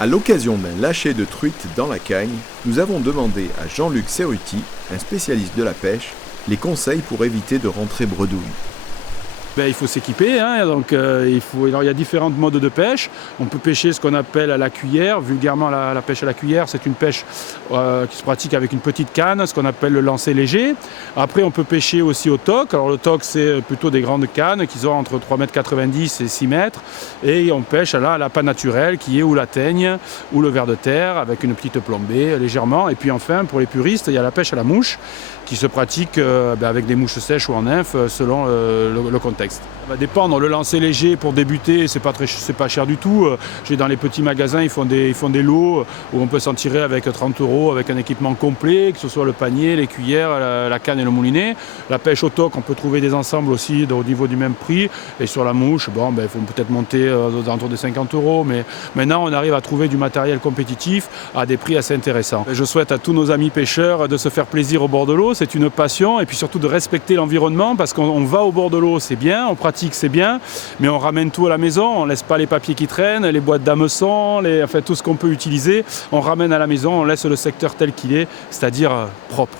À l'occasion d'un lâcher de truites dans la Cagne, nous avons demandé à Jean-Luc Cerruti, un spécialiste de la pêche, les conseils pour éviter de rentrer bredouille. Il faut s'équiper, hein, donc alors, il y a différents modes de pêche. On peut pêcher ce qu'on appelle à la cuillère. Vulgairement, la pêche à la cuillère, c'est une pêche qui se pratique avec une petite canne, ce qu'on appelle le lancer léger. Après, on peut pêcher aussi au toc. Alors le toc, c'est plutôt des grandes cannes qui ont entre 3,90 m et 6 mètres. Et on pêche à la panne naturelle qui est ou la teigne ou le ver de terre avec une petite plombée légèrement. Et puis enfin, pour les puristes, il y a la pêche à la mouche qui se pratique avec des mouches sèches ou en nymphe selon le contexte. Ça va dépendre. Le lancer léger pour débuter, c'est pas cher du tout. Dans les petits magasins, ils font des lots où on peut s'en tirer avec 30 € avec un équipement complet, que ce soit le panier, les cuillères, la canne et le moulinet. La pêche au toc, on peut trouver des ensembles aussi au niveau du même prix. Et sur la mouche, il faut peut-être monter aux alentours des 50 €. Mais maintenant, on arrive à trouver du matériel compétitif à des prix assez intéressants. Et je souhaite à tous nos amis pêcheurs de se faire plaisir au bord de l'eau. C'est une passion et puis surtout de respecter l'environnement parce qu'on va au bord de l'eau, c'est bien, on pratique, c'est bien, mais on ramène tout à la maison, on ne laisse pas les papiers qui traînent, les boîtes d'hameçons, tout ce qu'on peut utiliser, on ramène à la maison, on laisse le secteur tel qu'il est, c'est-à-dire propre.